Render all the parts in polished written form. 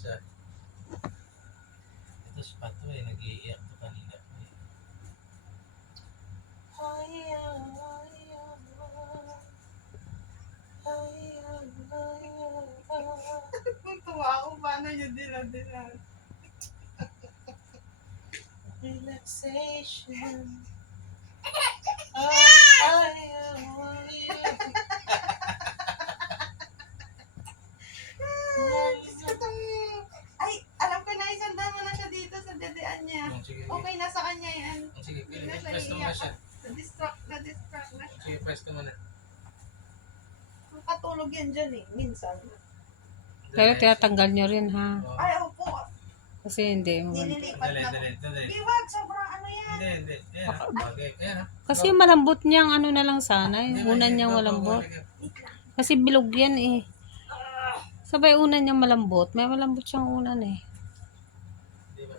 sa ito si Pato eh, nag-iiyak to kanina. Tuwa ako, paano yun dila-dila? Relaxation. Ay, alam ko na, isandaan mo na siya dito sa dedean niya. Sige, Okay na sa kanya yan. sige, Hindi na siya press mo na iiyak. siya. Na-distract na siya. Sige, press mo na. Makatulog yan dyan eh, minsan. Pero tinatanggal nyo rin ha. Ay, opo. Kasi hindi. Nililipat Dali, na. dali. Biwag, sobrang ano yan. Hindi. Ayan ha. Bagay. Ayan ha. Kasi malambot niyang ano na lang sana. Yung unan niyang malambot. Kasi bilog yan eh. Sabay unan niyang malambot. May malambot siyang unan eh. Di ba?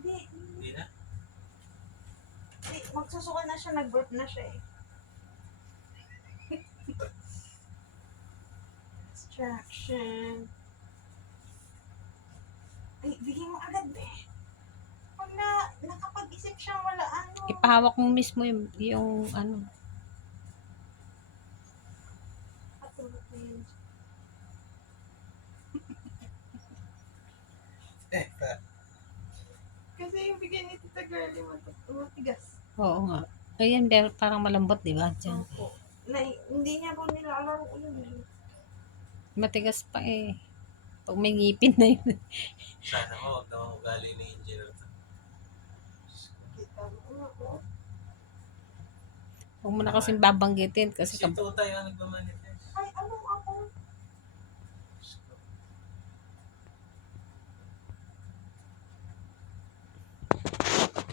Hindi na? Magsusuka na siya, nag-burp na siya eh. Distraction. Ay, bigyan mo agad eh. Pag nakapag-isip siya, wala ano. Ipahawak mo mismo yung ano. Patulog na yun. Kasi yung bigyan ni Tita Girlie matigas. Oo nga. Ayan, parang malambot, di ba? Diyan. Opo. Hindi niya po nilalaro yun. Matigas pa eh. Pag may ngipin na yun. Sana mo, huwag na ugali ni engineer to. Kita mo po. Huwag mo na kasing babanggitin. Kasi Si Tutay ang nagmamanifest. Ay, ano ako?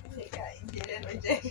Hindi ka, engineer o Jay.